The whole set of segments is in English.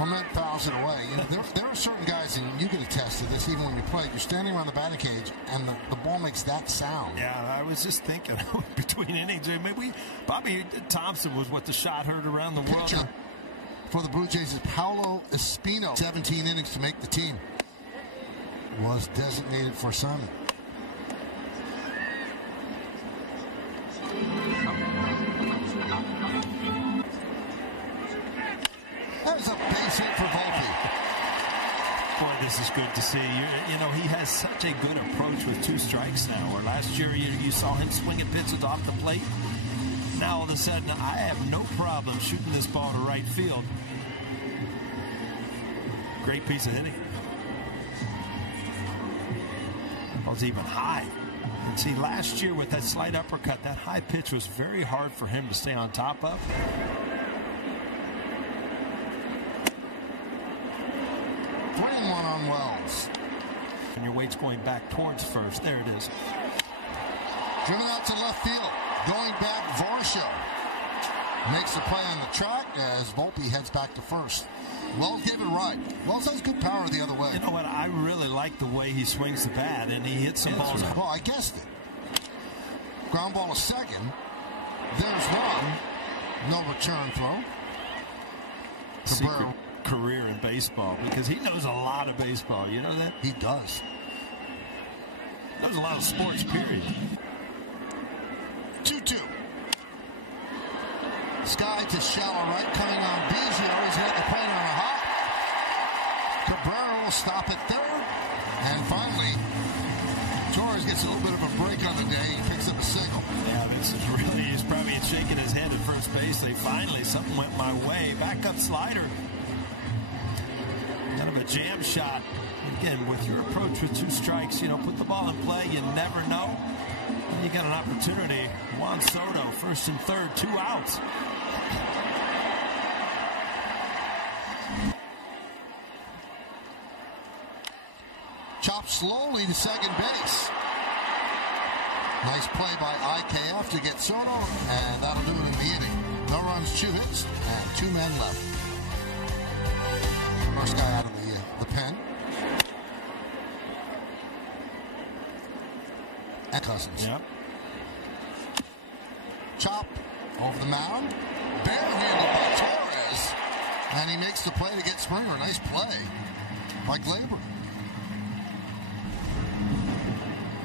Clement fouls it away. You know, there are certain guys, and you can attest to this even when you play. You're standing around the batting cage, and the ball makes that sound. Yeah, I was just thinking between innings, maybe Bobby Thompson was what the shot heard around the world. Pitcher for the Blue Jays is Paulo Espino. 17 innings to make the team. Was designated for Simon. There's a base hit for Volpe. Boy, this is good to see. You know, he has such a good approach with 2 strikes now. Where last year you saw him swinging pitches off the plate. Now all of a sudden, I have no problem shooting this ball to right field. Great piece of hitting. Ball's even high. And see, last year with that slight uppercut, that high pitch was very hard for him to stay on top of. 3-1 on Wells. And your weight's going back towards first. There it is. Driven out to left field. Going back, Varsho makes the play on the track as Volpe heads back to first. Wells gave it right. Wells has good power the other way. You know what? I really like the way he swings the bat, and he hits some balls. Well, I guessed it. Ground ball to second. There's one. No return throw. Secret career in baseball, because he knows a lot of baseball. You know that? He does. Knows a lot of sports, period. 2-2. Sky to shallow right, coming on Biggio. He's hit the plate on a hop. Cabrera will stop at third. And finally, Torres gets a little bit of a break on the day. He picks up a single. Yeah, this is really, he's probably shaking his head at first base. Finally, something went my way. Backup slider. Kind of a jam shot. Again, with your approach with 2 strikes, you know, put the ball in play. You never know. You got an opportunity. Juan Soto, first and third, 2 outs. Chopped slowly to second base. Nice play by IKF to get Soto, and that'll do it in the inning. No runs, 2 hits, and 2 men left. First guy out of the pen. And Cousins. Yep. Chop over the mound. Barehanded by Torres. And he makes the play to get Springer. Nice play by Glaber.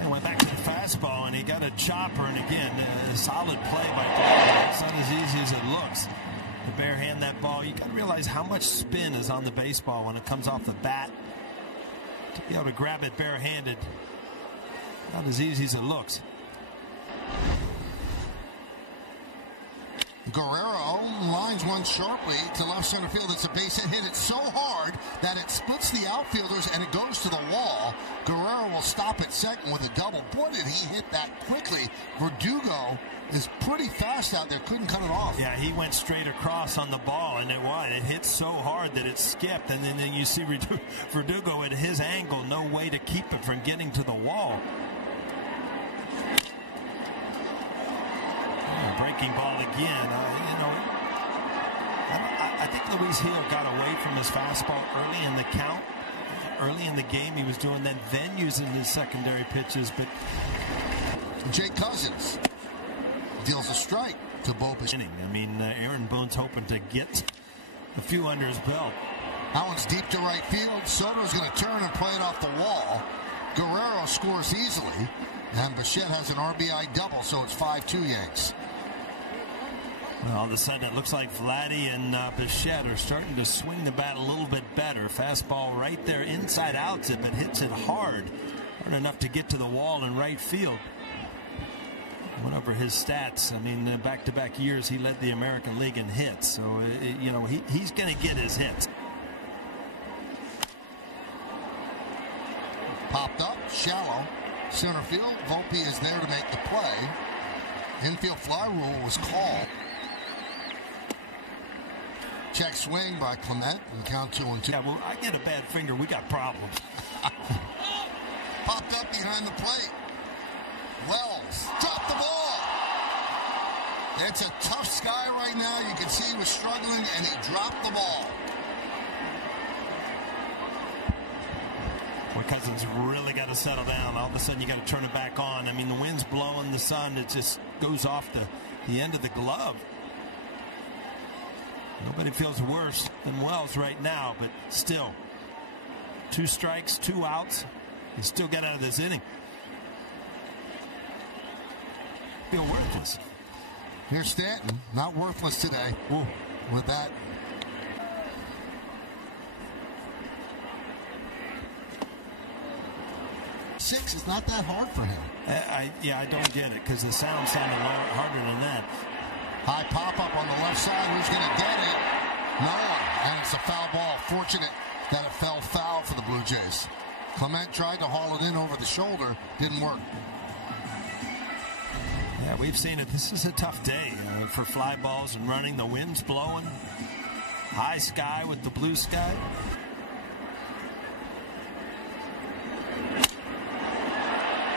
He went back to the fastball, and he got a chopper. And again, a solid play by Glaber. It's not as easy as it looks to barehand that ball. You got to realize how much spin is on the baseball when it comes off the bat. To be able to grab it barehanded, not as easy as it looks. Guerrero lines one sharply to left center field. It's a base hit. Hit it so hard that it splits the outfielders and it goes to the wall. Guerrero will stop at second with a double. Boy, did he hit that quickly. Verdugo is pretty fast out there. Couldn't cut it off. Yeah, he went straight across on the ball, and it hit so hard that it skipped. And then you see Verdugo at his angle, no way to keep it from getting to the wall. Breaking ball again. I think Luis Gil got away from his fastball early in the count. Early in the game, he was doing that, then using his secondary pitches. But Jake Cousins deals a strike to Bobish. I mean, Aaron Boone's hoping to get a few under his belt. That one's deep to right field. Soto's going to turn and play it off the wall. Guerrero scores easily, and Bichette has an RBI double, so it's 5-2 Yanks. Well, all of a sudden, it looks like Vladdy and Bichette are starting to swing the bat a little bit better. Fastball right there, inside outs it, but hits it hard. Hard enough to get to the wall in right field. Went over his stats. I mean, back-to-back years, he led the American League in hits. So, you know, he's going to get his hits. Popped up, shallow, center field. Volpe is there to make the play. Infield fly rule was called. Check swing by Clement and count 2-2. Yeah, well, I get a bad finger. We got problems. Popped up behind the plate. Wells dropped the ball. It's a tough Sky right now. You can see he was struggling, and he dropped the ball. Where Cousins really got to settle down. All of a sudden, you got to turn it back on. I mean, the wind's blowing, the sun, it just goes off the end of the glove. Nobody feels worse than Wells right now, but still, 2 strikes, 2 outs. You still get out of this inning. Feel worthless. Here's Stanton, not worthless today. Ooh. With that. Six is not that hard for him. I don't get it because the sound sounded harder than that. High pop-up on the left side. Who's going to get it? No one. And it's a foul ball. Fortunate that it fell foul for the Blue Jays. Clement tried to haul it in over the shoulder. Didn't work. Yeah, we've seen it. This is a tough day for fly balls and running. The wind's blowing. High sky with the blue sky.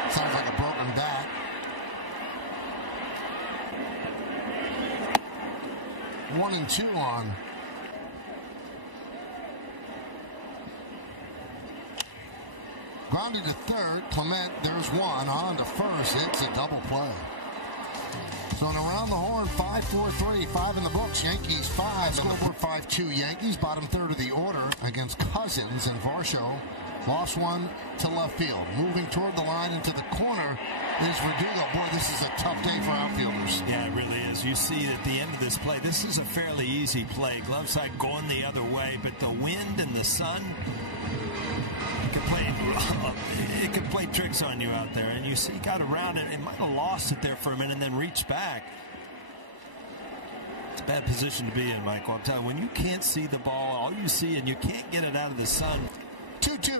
Sounds like a broken bat. One and 2 on. Grounded to third. Clement, there's one. On to first. It's a double play. So an around the horn, 5-4-3, 5 in the books. Yankees 5. Scoreboard 5-2. Yankees bottom third of the order against Cousins, and Varsho lost one to left field. Moving toward the line into the corner is Verdugo. Boy, this is a tough day for outfielders. Yeah, it really is. You see at the end of this play, this is a fairly easy play. Glove side going the other way, but the wind and the sun, it could play tricks on you out there. And you see, got around it. It might have lost it there for a minute and then reached back. It's a bad position to be in, Michael. I'm telling you, when you can't see the ball, all you see, and you can't get it out of the sun. 2-2.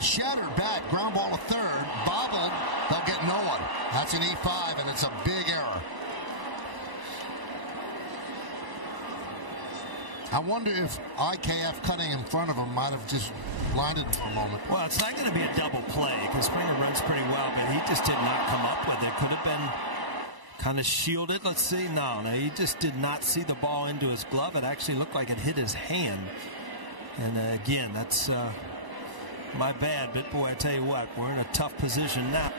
Shattered bat, ground ball to third, bobbled, they'll get no one. That's an E5, and it's a big error. I wonder if IKF cutting in front of him might have just blinded him for a moment. Well, it's not going to be a double play because Springer runs pretty well, but he just did not come up with it. Could have been kind of shielded. Let's see. No, he just did not see the ball into his glove. It actually looked like it hit his hand. And again, that's my bad. But boy, I tell you what, we're in a tough position now.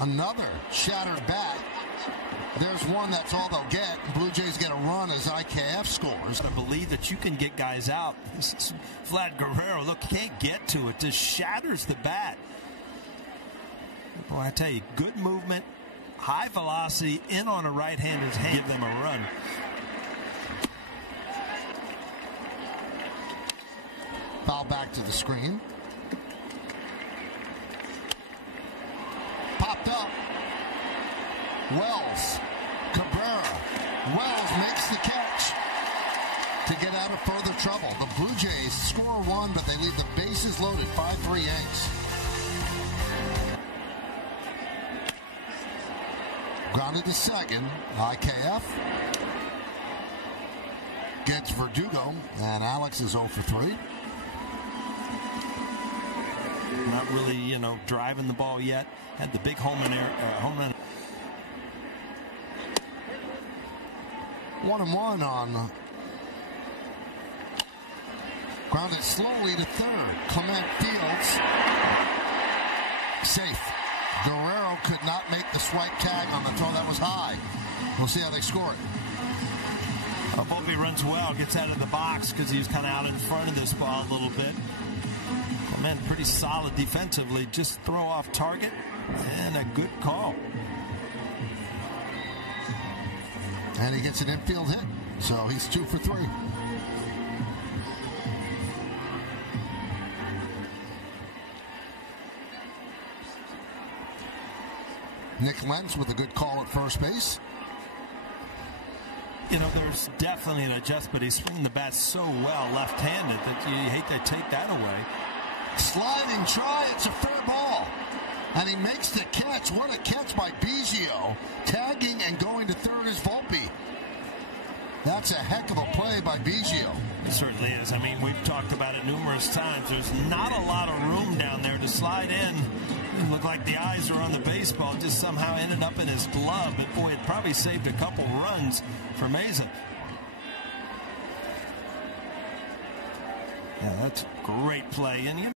Another shattered bat. There's one, that's all they'll get. Blue Jays get a run as IKF scores. I believe that you can get guys out. This is Vlad Guerrero. Look, can't get to it. Just shatters the bat. Boy, I tell you, good movement, high velocity, in on a right-hander's hand. Give them a run. Foul back to the screen. Popped up. Wells. Cabrera. Wells makes the catch to get out of further trouble. The Blue Jays score one, but they leave the bases loaded. 5-3 Yanks. Grounded to second. IKF gets Verdugo, and Alex is 0 for 3. Not really, driving the ball yet. Had the big home run. 1-1 on. Grounded slowly to third. Clement fields. Safe. Guerrero could not make the swipe tag on the throw. That was high. We'll see how they score it. Volpe runs well, gets out of the box because he was kind of out in front of this ball a little bit. Clement pretty solid defensively. Just throw off target and a good call. And he gets an infield hit, so he's 2 for 3. Nick Lentz with a good call at first base. There's definitely an adjustment, but he's swinging the bat so well left-handed that you hate to take that away. Sliding try, it's a fair ball. And he makes the catch. What a catch by Biggio. Tagging and going to third is Volpe. That's a heck of a play by Biggio. It certainly is. I mean, we've talked about it numerous times. There's not a lot of room down there to slide in. It looked like the eyes were on the baseball. Just somehow ended up in his glove. But boy, it probably saved a couple runs for Mesa. Yeah, that's great play. And